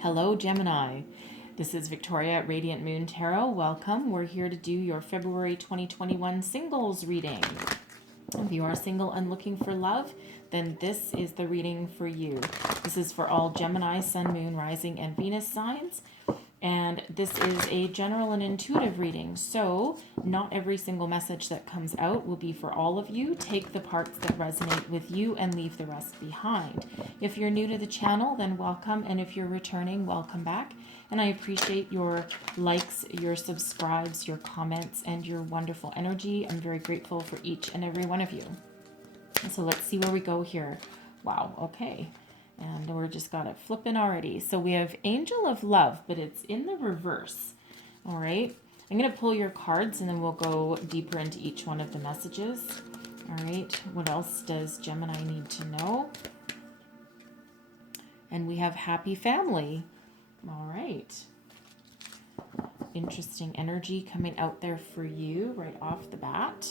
Hello, Gemini. This is Victoria at Radiant Moon Tarot. Welcome. We're here to do your February 2021 singles reading. If you are single and looking for love, then this is the reading for you. This is for all Gemini, Sun, Moon, Rising, and Venus signs. And this is a general and intuitive reading. So not every single message that comes out will be for all of you. Take the parts that resonate with you and leave the rest behind. If you're new to the channel, then welcome. And if you're returning, welcome back. And I appreciate your likes, your subscribes, your comments, and your wonderful energy. I'm very grateful for each and every one of you. So let's see where we go here. Wow, okay. And we're just got it flipping already. So we have Angel of Love, but it's in the reverse. All right. I'm going to pull your cards and then we'll go deeper into each one of the messages. All right. What else does Gemini need to know? And we have Happy Family. All right. Interesting energy coming out there for you right off the bat.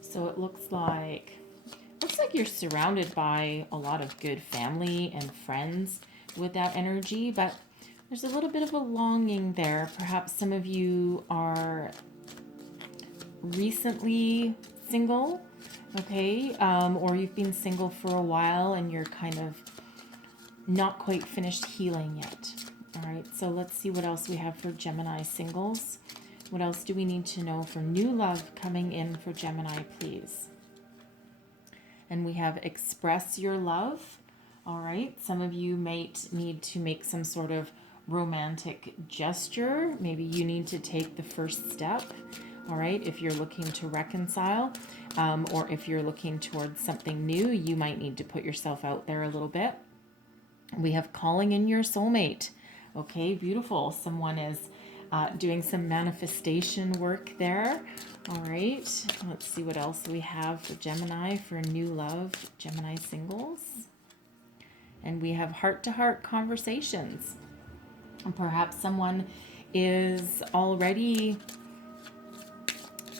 So it looks like you're surrounded by a lot of good family and friends with that energy, but there's a little bit of a longing there. Perhaps some of you are recently single, okay, or you've been single for a while and you're kind of not quite finished healing yet. All right, so let's see what else we have for Gemini singles. What else do we need to know for new love coming in for Gemini, please? And we have express your love. All right. Some of you might need to make some sort of romantic gesture. Maybe you need to take the first step. All right. If you're looking to reconcile, or if you're looking towards something new, you might need to put yourself out there a little bit. We have calling in your soulmate. Okay. Beautiful. Someone is doing some manifestation work there. All right, let's see what else we have for Gemini for new love, Gemini singles. And we have heart-to-heart conversations. And perhaps someone is already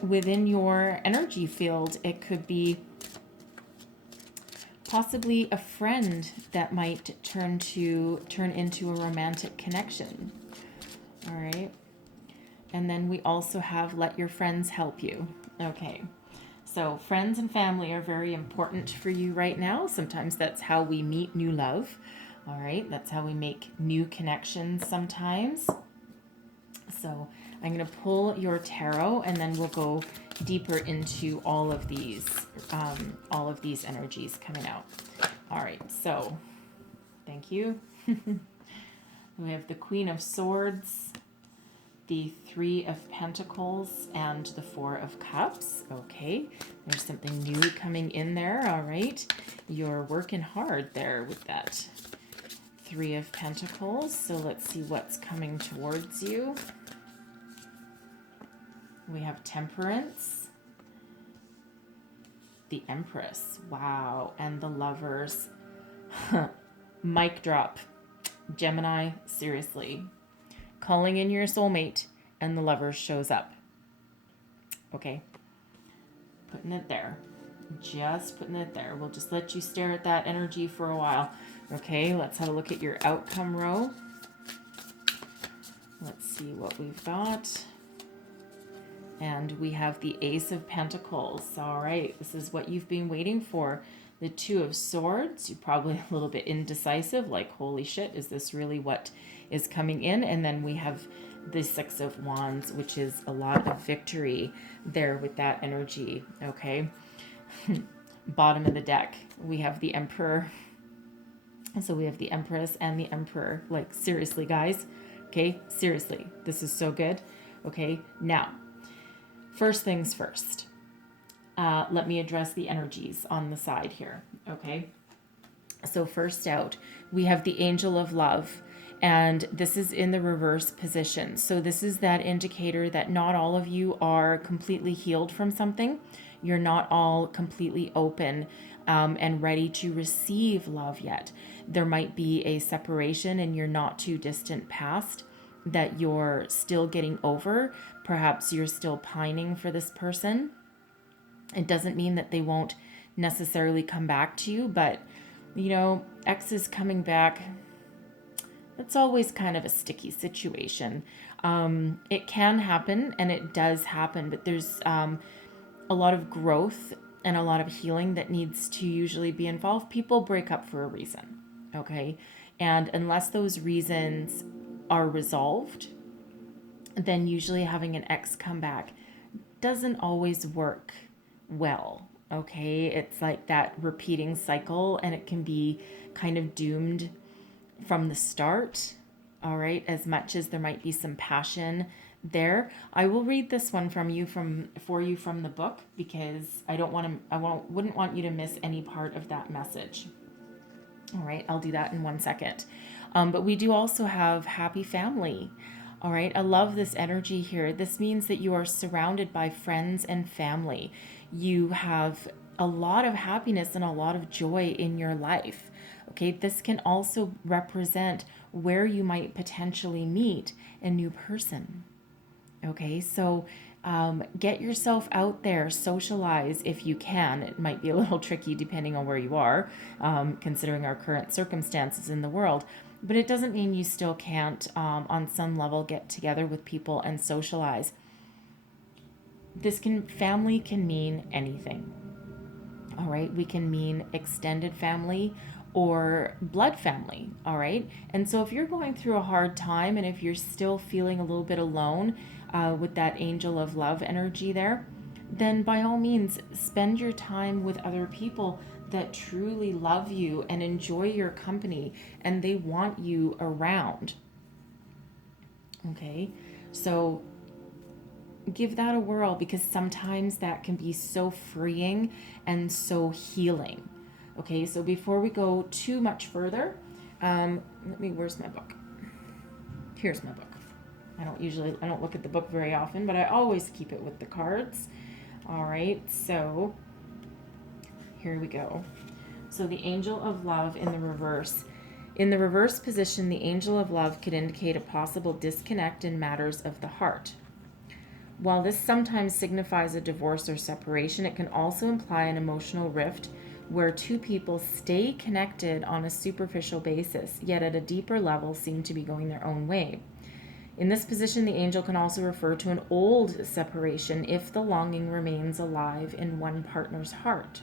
within your energy field. It could be possibly a friend that might turn into a romantic connection. All right. And then we also have let your friends help you. Okay. So friends and family are very important for you right now. Sometimes that's how we meet new love. All right. That's how we make new connections sometimes. So I'm going to pull your tarot and then we'll go deeper into all of these energies coming out. All right. So thank you. We have the Queen of Swords, the Three of Pentacles, and the Four of Cups. Okay, there's something new coming in there. All right, you're working hard there with that Three of Pentacles. So let's see what's coming towards you. We have Temperance, the Empress. Wow, and the Lovers. Mic drop. Gemini, seriously. Calling in your soulmate and the Lover shows up. Okay. Putting it there. Just putting it there. We'll just let you stare at that energy for a while. Okay, let's have a look at your outcome row. Let's see what we've got. And we have the Ace of Pentacles. All right, this is what you've been waiting for. The Two of Swords, you're probably a little bit indecisive, like, holy shit, is this really what is coming in? And then we have the Six of Wands, which is a lot of victory there with that energy, okay? Bottom of the deck, we have the Emperor. So we have the Empress and the Emperor. Like, seriously, guys, okay? Seriously, this is so good, okay? Now, first things first. Let me address the energies on the side here, okay? So first out, we have the Angel of Love, and this is in the reverse position. So this is that indicator that not all of you are completely healed from something. You're not all completely open and ready to receive love yet. There might be a separation in your not too distant past that you're still getting over. Perhaps you're still pining for this person. It doesn't mean that they won't necessarily come back to you, but you know, exes coming back, it's always kind of a sticky situation. It can happen, and it does happen, but there's a lot of growth and a lot of healing that needs to usually be involved. People break up for a reason, okay? And unless those reasons are resolved, then usually having an ex come back doesn't always work well, okay? It's like that repeating cycle, and it can be kind of doomed from the start, all right? As much as there might be some passion there. I will read this one for you from the book, because wouldn't want you to miss any part of that message. All right, I'll do that in 1 second. But we do also have happy family. All right, I love this energy here. This means that you are surrounded by friends and family. You have a lot of happiness and a lot of joy in your life. Okay, this can also represent where you might potentially meet a new person. Okay, so get yourself out there, socialize if you can. It might be a little tricky depending on where you are, considering our current circumstances in the world. But it doesn't mean you still can't, on some level, get together with people and socialize. Family can mean anything. All right, we can mean extended family or blood family. All right, and so if you're going through a hard time, and if you're still feeling a little bit alone with that angel of love energy there, then by all means spend your time with other people that truly love you and enjoy your company, and they want you around. Okay, so give that a whirl, because sometimes that can be so freeing and so healing. Okay, so before we go too much further, where's my book? Here's my book. I don't look at the book very often, but I always keep it with the cards. All right, so here we go. So the angel of love in the reverse. In the reverse position, the angel of love could indicate a possible disconnect in matters of the heart. While this sometimes signifies a divorce or separation, it can also imply an emotional rift where two people stay connected on a superficial basis, yet at a deeper level seem to be going their own way. In this position, the angel can also refer to an old separation if the longing remains alive in one partner's heart.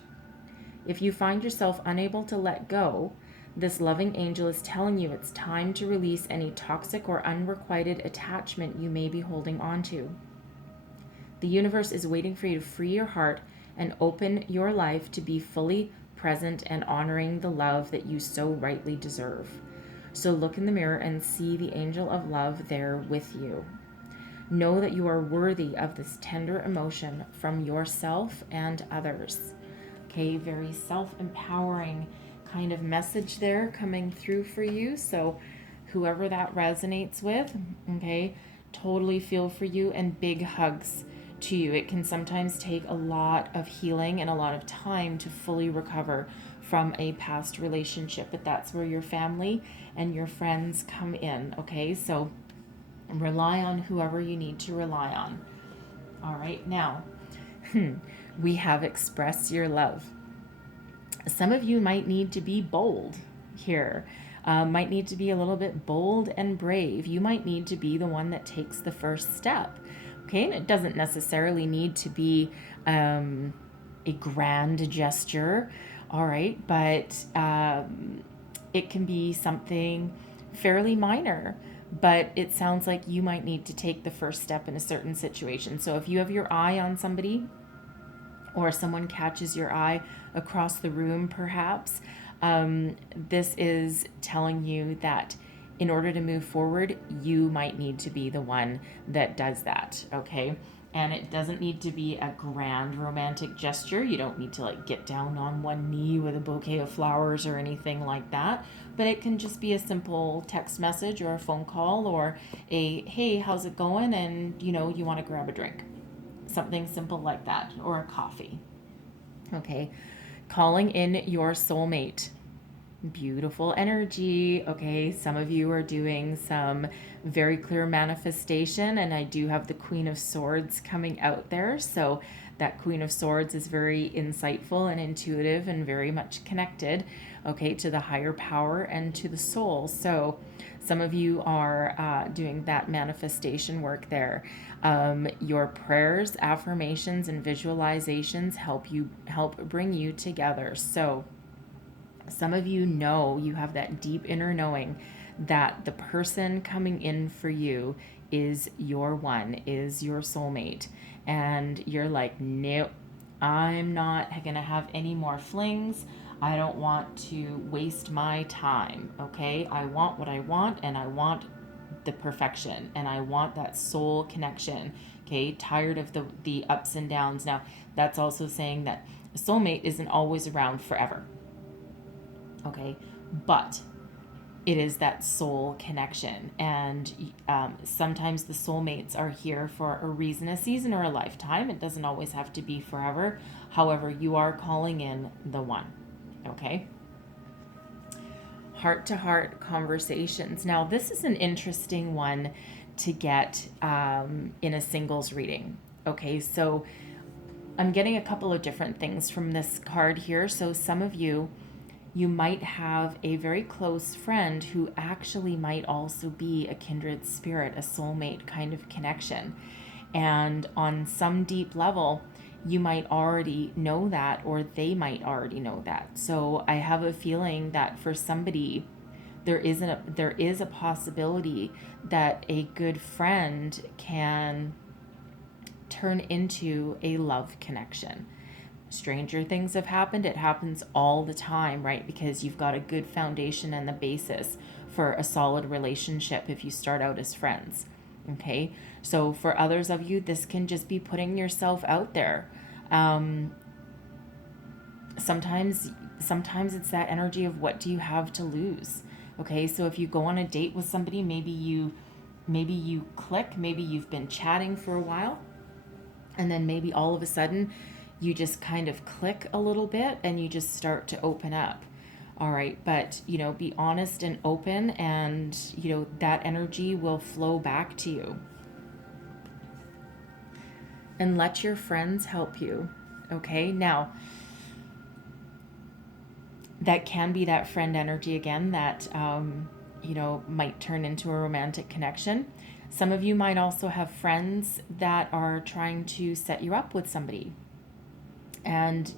If you find yourself unable to let go, this loving angel is telling you it's time to release any toxic or unrequited attachment you may be holding on to. The universe is waiting for you to free your heart and open your life to be fully present and honoring the love that you so rightly deserve. So look in the mirror and see the angel of love there with you. Know that you are worthy of this tender emotion from yourself and others. Okay, very self-empowering kind of message there coming through for you. So whoever that resonates with, okay, totally feel for you, and big hugs to you. It can sometimes take a lot of healing and a lot of time to fully recover from a past relationship, but that's where your family and your friends come in. Okay, so rely on whoever you need to rely on. All right, now we have express your love. Some of you might need to be bold here, might need to be a little bit bold and brave. You might need to be the one that takes the first step. Okay, and it doesn't necessarily need to be a grand gesture, all right, but it can be something fairly minor, but it sounds like you might need to take the first step in a certain situation. So if you have your eye on somebody, or someone catches your eye across the room perhaps, this is telling you that in order to move forward, you might need to be the one that does that, okay? And it doesn't need to be a grand romantic gesture. You don't need to like get down on one knee with a bouquet of flowers or anything like that. But it can just be a simple text message or a phone call, or a, hey, how's it going? And you want to grab a drink. Something simple like that, or a coffee. Okay, calling in your soulmate. Beautiful energy. Okay, some of you are doing some very clear manifestation, and I do have the Queen of Swords coming out there, so That Queen of Swords is very insightful and intuitive and very much connected, okay, to the higher power and to the soul. So some of you are doing that manifestation work there. Your prayers, affirmations, and visualizations help bring you together. So some of you know, you have that deep inner knowing that the person coming in for you is your one, is your soulmate. And you're like, nope, I'm not going to have any more flings. I don't want to waste my time. Okay. I want what I want, and I want the perfection, and I want that soul connection. Okay. Tired of the ups and downs. Now, that's also saying that a soulmate isn't always around forever. Okay. But it is that soul connection. And sometimes the soulmates are here for a reason, a season, or a lifetime. It doesn't always have to be forever. However, you are calling in the one. Okay. Heart-to-heart conversations. Now, this is an interesting one to get in a singles reading. Okay, so I'm getting a couple of different things from this card here. So some of you might have a very close friend who actually might also be a kindred spirit, a soulmate kind of connection. And on some deep level, you might already know that, or they might already know that. So I have a feeling that for somebody, there is a possibility that a good friend can turn into a love connection. Stranger things have happened. It happens all the time, right? Because you've got a good foundation and the basis for a solid relationship if you start out as friends. Okay. So for others of you, this can just be putting yourself out there. Sometimes it's that energy of, what do you have to lose? Okay. So if you go on a date with somebody, maybe you click, maybe you've been chatting for a while, and then maybe all of a sudden you just kind of click a little bit and you just start to open up. All right. But, be honest and open, and, that energy will flow back to you. And let your friends help you. Okay. Now, that can be that friend energy again that, might turn into a romantic connection. Some of you might also have friends that are trying to set you up with somebody. And,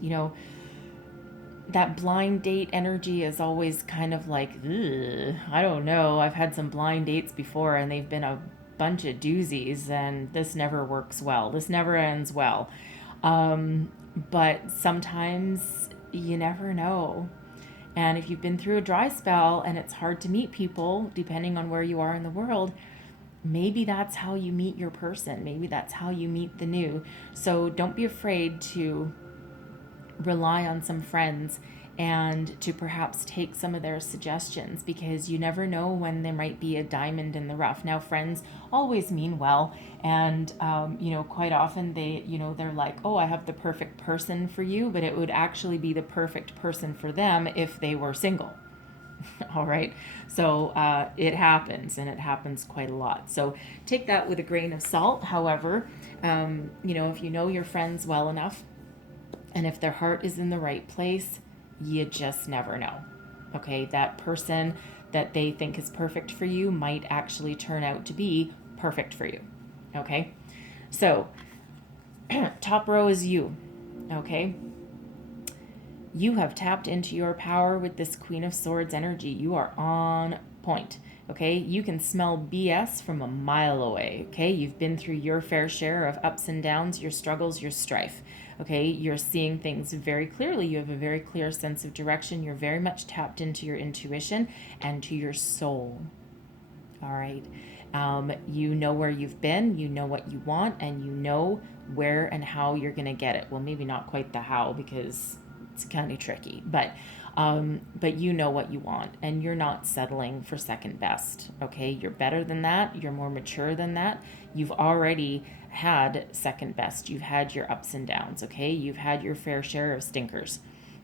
that blind date energy is always kind of like, I don't know. I've had some blind dates before, and they've been a bunch of doozies, and this never works well. This never ends well. But sometimes you never know. And if you've been through a dry spell and it's hard to meet people, depending on where you are in the world, maybe that's how you meet your person. Maybe that's how you meet the new. So don't be afraid to rely on some friends and to perhaps take some of their suggestions, because you never know when there might be a diamond in the rough. Now, friends always mean well, and quite often they're like, oh, I have the perfect person for you, but it would actually be the perfect person for them if they were single. All right. So it happens, and it happens quite a lot. So take that with a grain of salt. However, if you know your friends well enough, and if their heart is in the right place, you just never know. Okay, that person that they think is perfect for you might actually turn out to be perfect for you. Okay, so top row is you. Okay, you have tapped into your power with this Queen of Swords energy. You are on point. Okay, you can smell BS from a mile away. Okay, you've been through your fair share of ups and downs, your struggles, your strife. Okay, you're seeing things very clearly. You have a very clear sense of direction. You're very much tapped into your intuition and to your soul. All right. You know where you've been, you know what you want, and you know where and how you're going to get it. Well, maybe not quite the how, because it's kind of tricky, but you know what you want, and you're not settling for second best. Okay, you're better than that. You're more mature than that. You've already had second best. You've had your ups and downs. Okay, you've had your fair share of stinkers.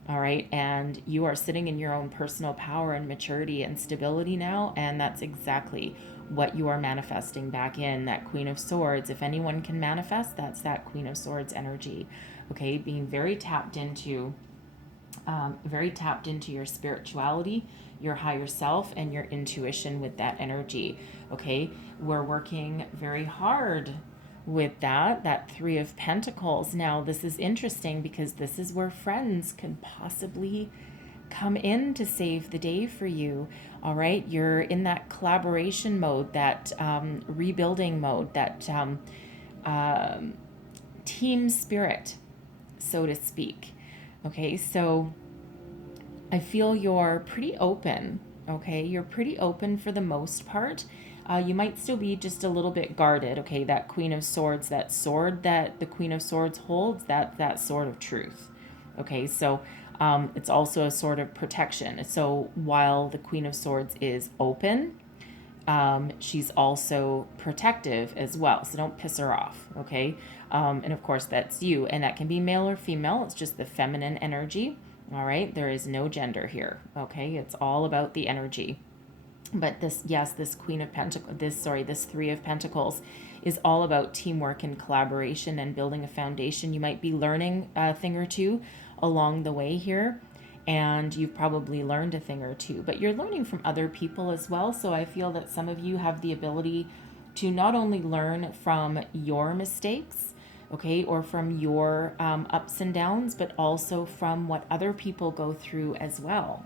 All right, and you are sitting in your own personal power and maturity and stability now, and that's exactly what you are manifesting back in. That Queen of Swords, if anyone can manifest, that's that Queen of Swords energy. Okay, being very tapped into your spirituality, your higher self, and your intuition with that energy. Okay, we're working very hard with that Three of Pentacles. Now, this is interesting because this is where friends can possibly come in to save the day for you. All right, you're in that collaboration mode, that rebuilding mode, that team spirit, so to speak. Okay, so I feel you're pretty open. Okay, you're pretty open for the most part. You might still be just a little bit guarded. Okay, that Queen of Swords, that sword that the Queen of Swords holds, that sword of truth. Okay, so it's also a sword of protection. So while the Queen of Swords is open, she's also protective as well. So don't piss her off. Okay, and of course that's you, and that can be male or female. It's just the feminine energy. All right, there is no gender here. Okay, it's all about the energy. But this Queen of Pentacles, this Three of Pentacles is all about teamwork and collaboration and building a foundation. You might be learning a thing or two along the way here, and you've probably learned a thing or two, but you're learning from other people as well. So I feel that some of you have the ability to not only learn from your mistakes, okay, or from your ups and downs, but also from what other people go through as well.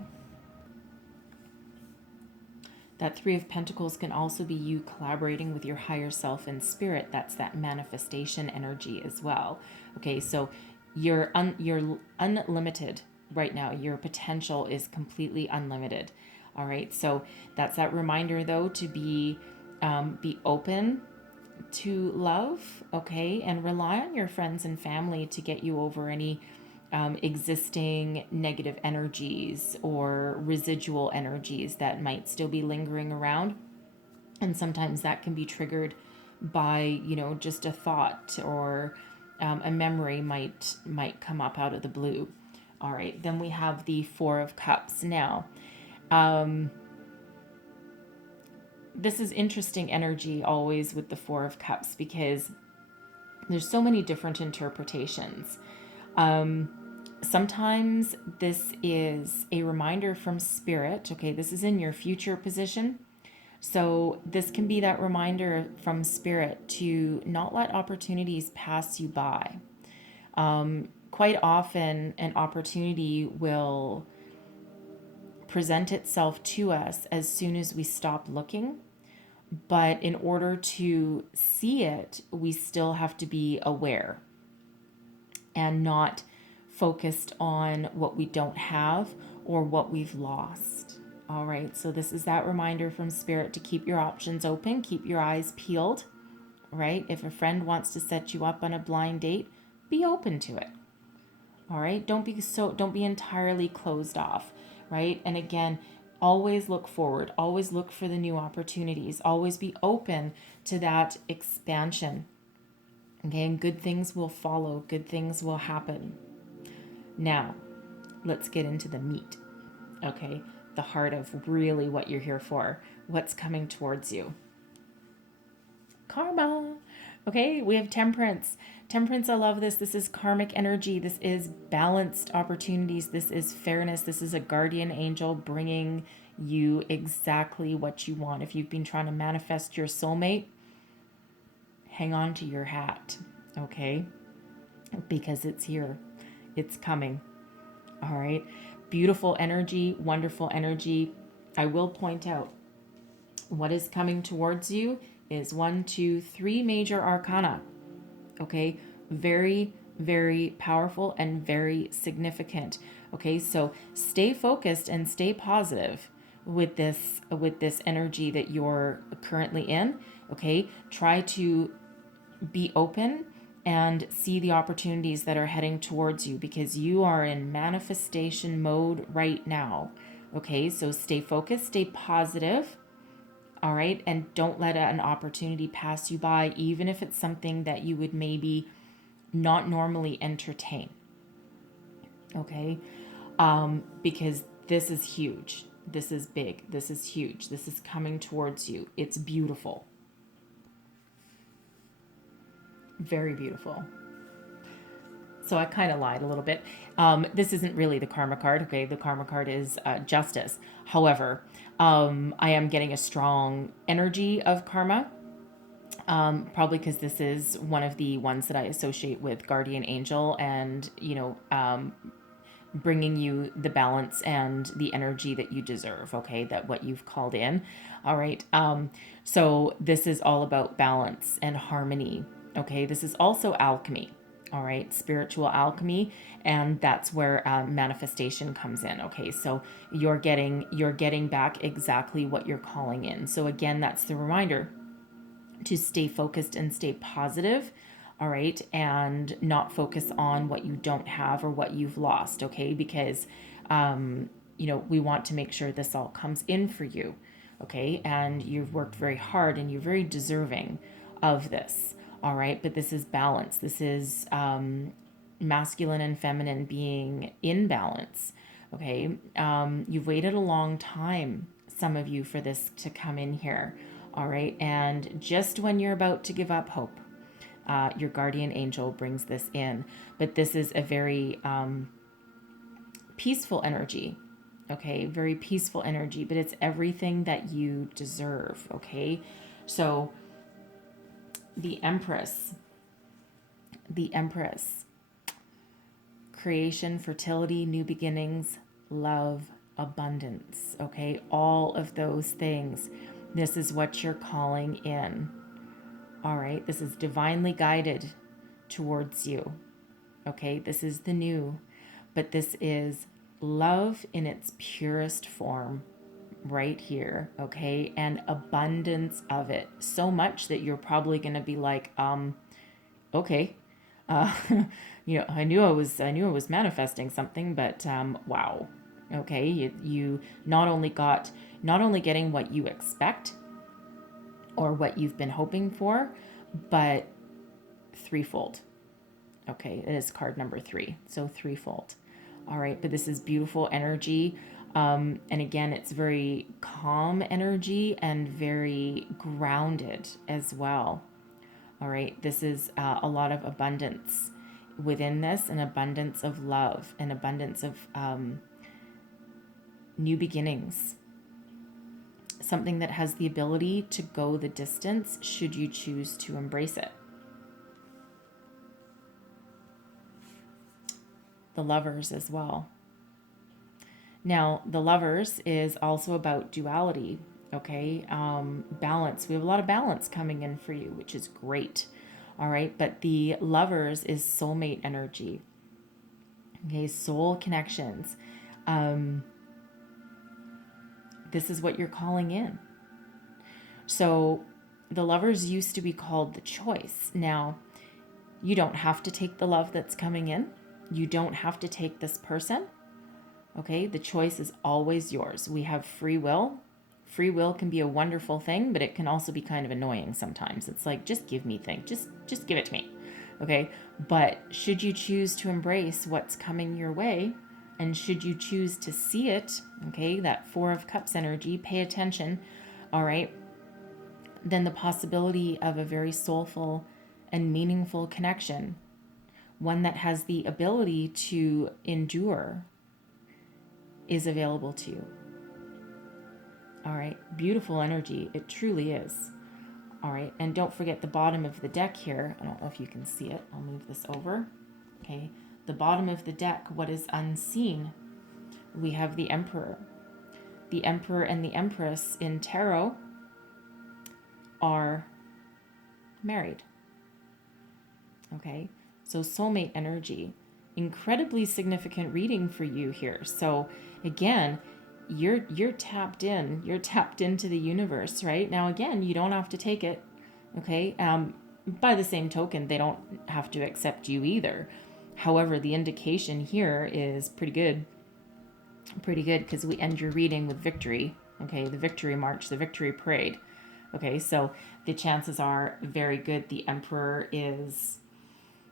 That Three of Pentacles can also be you collaborating with your higher self and spirit. That's that manifestation energy as well. Okay, so you're unlimited right now. Your potential is completely unlimited. All right, so that's that reminder though to be open to love, okay, and rely on your friends and family to get you over any existing negative energies or residual energies that might still be lingering around. And sometimes that can be triggered by, just a thought or a memory might come up out of the blue. All right, then we have the Four of Cups. Now, this is interesting energy always with the Four of Cups because there's so many different interpretations. Sometimes this is a reminder from spirit. Okay, this is in your future position. So this can be that reminder from spirit to not let opportunities pass you by. Quite often an opportunity will present itself to us as soon as we stop looking. But in order to see it, we still have to be aware and not focused on what we don't have or what we've lost. All right, so this is that reminder from spirit to keep your options open, keep your eyes peeled, right? If a friend wants to set you up on a blind date, be open to it. All right, don't be entirely closed off, right? And again, always look forward, always look for the new opportunities, always be open to that expansion. Okay, and good things will follow, good things will happen. Now, let's get into the meat, okay? The heart of really what you're here for, what's coming towards you. Karma. Okay, we have Temperance. Temperance, I love this. This is karmic energy. This is balanced opportunities. This is fairness. This is a guardian angel bringing you exactly what you want. If you've been trying to manifest your soulmate, hang on to your hat, okay? Because it's here. It's coming. All right. Beautiful energy, wonderful energy. I will point out what is coming towards you is 1, 2, 3 major arcana. Okay. Very, very powerful and very significant. Okay. So stay focused and stay positive with this energy that you're currently in. Okay. Try to be open and see the opportunities that are heading towards you because you are in manifestation mode right now. Okay, so stay focused, stay positive, all right? And don't let an opportunity pass you by, even if it's something that you would maybe not normally entertain. Okay, because this is huge. This is big. This is huge. This is coming towards you. It's beautiful. Very beautiful. So I kind of lied a little bit. This isn't really the karma card. Okay, the karma card is justice. However, I am getting a strong energy of karma. Probably because this is one of the ones that I associate with guardian angel, and bringing you the balance and the energy that you deserve. Okay, that what you've called in. All right. So this is all about balance and harmony. Okay, this is also alchemy. All right, spiritual alchemy, and that's where manifestation comes in. Okay, so you're getting back exactly what you're calling in. So again, that's the reminder to stay focused and stay positive. All right, and not focus on what you don't have or what you've lost. Okay, because we want to make sure this all comes in for you. Okay, and you've worked very hard and you're very deserving of this. All right, but this is balance. This is masculine and feminine being in balance. Okay, you've waited a long time, some of you, for this to come in here. All right, and just when you're about to give up hope, your guardian angel brings this in. But this is a very peaceful energy. Okay, very peaceful energy, but it's everything that you deserve. Okay, so the Empress, creation, fertility, new beginnings, love, abundance. Okay, all of those things. This is what you're calling in. All right, this is divinely guided towards you. Okay, this is the new, but this is love in its purest form right here. Okay, and abundance of it, so much that you're probably going to be like, okay, I knew I was manifesting something, but wow. Okay, you not only getting what you expect or what you've been hoping for, but threefold. Okay, it is card number 3, so threefold. All right, but this is beautiful energy. And again, it's very calm energy and very grounded as well. All right, this is a lot of abundance within this, an abundance of love, an abundance of new beginnings. Something that has the ability to go the distance should you choose to embrace it. The Lovers as well. Now, the Lovers is also about duality, okay? Balance. We have a lot of balance coming in for you, which is great. All right, but the Lovers is soulmate energy. Okay, soul connections. This is what you're calling in. So the Lovers used to be called the choice. Now, you don't have to take the love that's coming in. You don't have to take this person. Okay, the choice is always yours. We have free will. Free will can be a wonderful thing, but it can also be kind of annoying sometimes. It's like, just give me things. Just give it to me. Okay, but should you choose to embrace what's coming your way, and should you choose to see it, okay, that 4 of Cups energy, pay attention, all right, then the possibility of a very soulful and meaningful connection, one that has the ability to endure, is available to you. All right, beautiful energy. It truly is. All right, and don't forget the bottom of the deck here. I don't know if you can see it. I'll move this over. Okay, the bottom of the deck, what is unseen? We have the Emperor. The Emperor and the Empress in tarot are married. Okay, so soulmate energy. Incredibly significant reading for you here. So again, you're tapped in. You're tapped into the universe, right? Now again, you don't have to take it. Okay. By the same token, they don't have to accept you either. However, the indication here is pretty good. Pretty good, because we end your reading with victory. Okay, the victory march, the victory parade. Okay, so the chances are very good. The Emperor is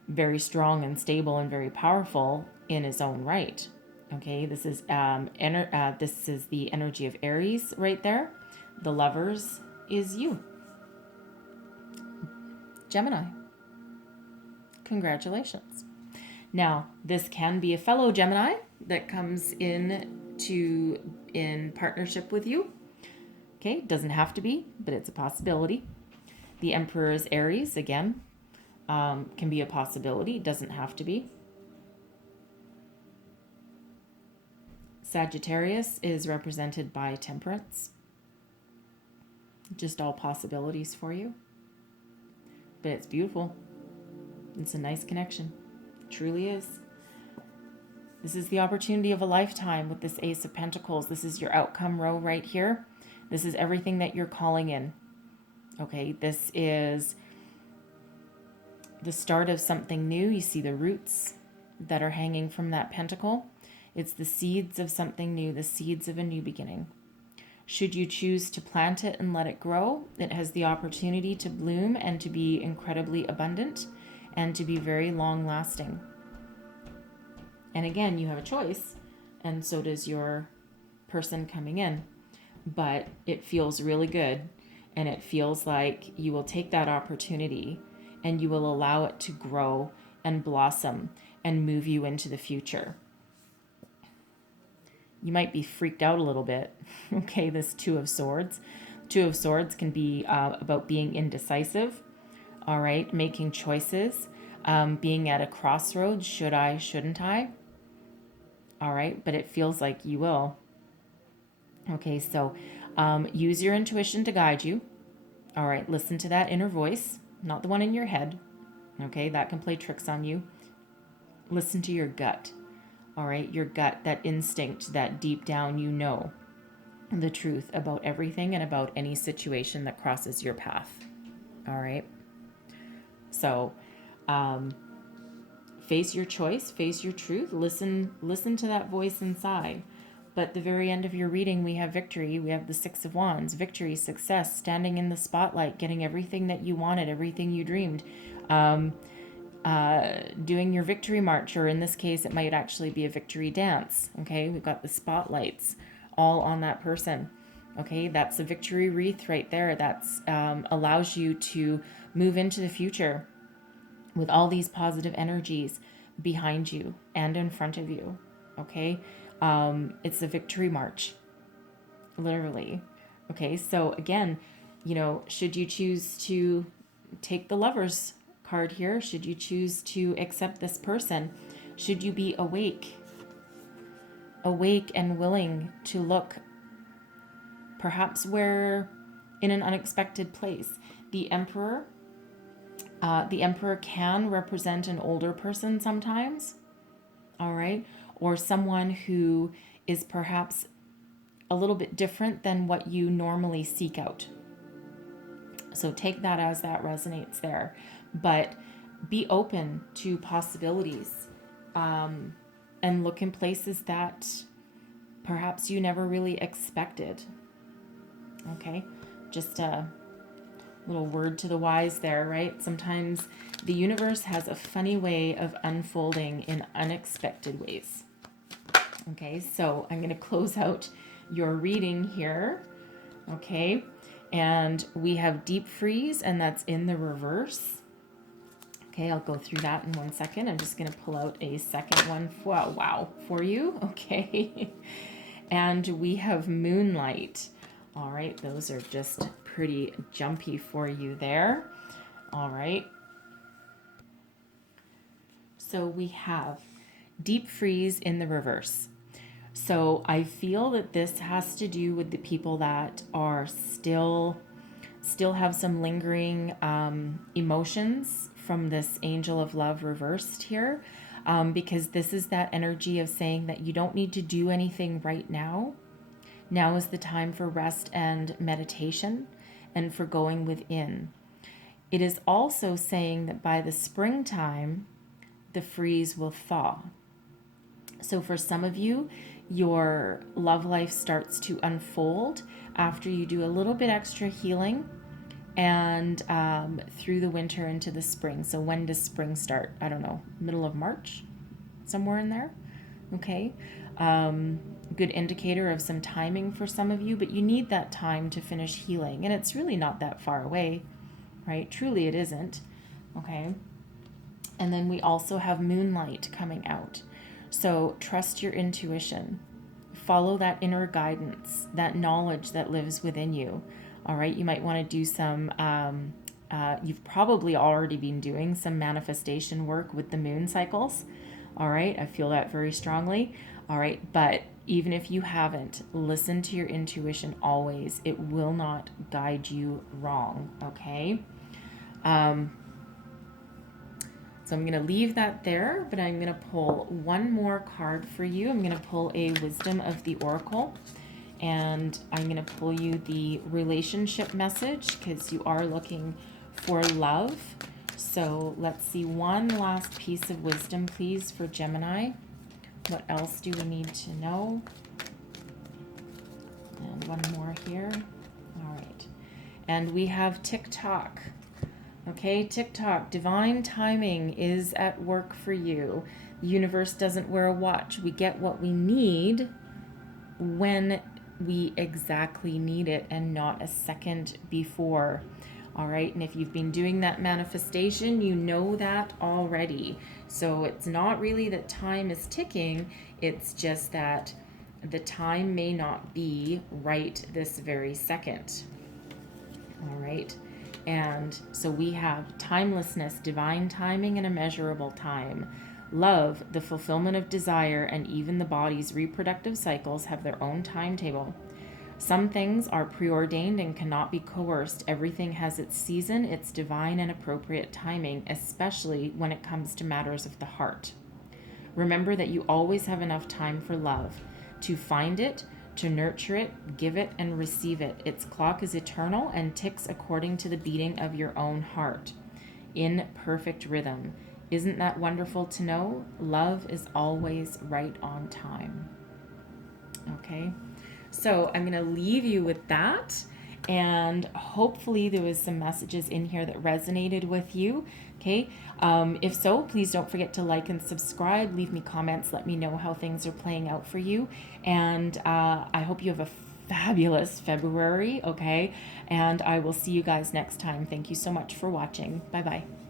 very strong and stable and very powerful in his own right. Okay, this is this is the energy of Aries right there. The Lovers is you. Gemini. Congratulations. Now, this can be a fellow Gemini that comes in partnership with you. Okay, doesn't have to be, but it's a possibility. The Emperor is Aries again. Can be a possibility, doesn't have to be. Sagittarius is represented by Temperance. Just all possibilities for you. But it's beautiful. It's a nice connection. It truly is. This is the opportunity of a lifetime with this Ace of Pentacles. This is your outcome row right here. This is everything that you're calling in. Okay, this is the start of something new. You see the roots that are hanging from that pentacle. It's the seeds of something new, the seeds of a new beginning. Should you choose to plant it and let it grow, it has the opportunity to bloom and to be incredibly abundant and to be very long lasting. And again, you have a choice, and so does your person coming in. But it feels really good, and it feels like you will take that opportunity and you will allow it to grow and blossom and move you into the future. You might be freaked out a little bit. Okay, this Two of Swords. Two of Swords can be about being indecisive, all right, making choices, being at a crossroads. Should I, shouldn't I? All right, but it feels like you will. Okay, so use your intuition to guide you. All right, listen to that inner voice, not the one in your head. Okay, that can play tricks on you. Listen to your gut. All right, your gut, that instinct, that deep down you know the truth about everything and about any situation that crosses your path. All right. So face your choice, face your truth, listen to that voice inside. But at the very end of your reading, we have victory. We have the Six of Wands, victory, success, standing in the spotlight, getting everything that you wanted, everything you dreamed. Doing your victory march, or in this case, it might actually be a victory dance. Okay, we've got the spotlights all on that person. Okay, that's a victory wreath right there. That's allows you to move into the future with all these positive energies behind you and in front of you. Okay, it's a victory march, literally. Okay, so again, should you choose to take the Lovers card here, should you choose to accept this person, should you be awake and willing to look perhaps where in an unexpected place. The Emperor can represent an older person sometimes, all right, or someone who is perhaps a little bit different than what you normally seek out. So take that as that resonates there. But be open to possibilities, and look in places that perhaps you never really expected. Okay, just a little word to the wise there, right? Sometimes the universe has a funny way of unfolding in unexpected ways. Okay, so I'm going to close out your reading here. Okay, and we have deep freeze, and that's in the reverse. Okay, I'll go through that in 1 second. I'm just going to pull out a second one. Wow, for you. Okay. And we have Moonlight. All right, those are just pretty jumpy for you there. All right. So we have deep freeze in the reverse. So I feel that this has to do with the people that are still have some lingering emotions from this Angel of Love reversed here, because this is that energy of saying that you don't need to do anything right now. Now is the time for rest and meditation and for going within. It is also saying that by the springtime, the freeze will thaw. So for some of you, your love life starts to unfold after you do a little bit extra healing and through the winter into the spring. So when does spring start? I don't know, middle of March, somewhere in there. Okay. good indicator of some timing for some of you, but you need that time to finish healing. And it's really not that far away, right? Truly, it isn't. Okay. And then we also have moonlight coming out. So trust your intuition. Follow that inner guidance, that knowledge that lives within you. All right. You might want to do some, you've probably already been doing some manifestation work with the moon cycles. All right. I feel that very strongly. All right. But even if you haven't, listen to your intuition always. It will not guide you wrong. Okay. So I'm going to leave that there, but I'm going to pull one more card for you. I'm going to pull a Wisdom of the Oracle, and I'm going to pull you the relationship message because you are looking for love. So let's see one last piece of wisdom, please, for Gemini. What else do we need to know? And one more here. All right. And we have TikTok. Okay, TikTok, divine timing is at work for you. The universe doesn't wear a watch. We get what we need when we exactly need it and not a second before. All right, and if you've been doing that manifestation, you know that already. So it's not really that time is ticking, it's just that the time may not be right this very second. All right. And so we have timelessness, divine timing, and immeasurable time. Love, the fulfillment of desire, and even the body's reproductive cycles have their own timetable. Some things are preordained and cannot be coerced. Everything has its season, its divine and appropriate timing, especially when it comes to matters of the heart. Remember that you always have enough time for love, to find it, to nurture it, give it, and receive it. Its clock is eternal and ticks according to the beating of your own heart, in perfect rhythm. Isn't that wonderful to know? Love is always right on time. Okay, so I'm going to leave you with that, and hopefully there was some messages in here that resonated with you. Okay, if so, please don't forget to like and subscribe. Leave me comments. Let me know how things are playing out for you. And I hope you have a fabulous February. Okay, and I will see you guys next time. Thank you so much for watching. Bye-bye.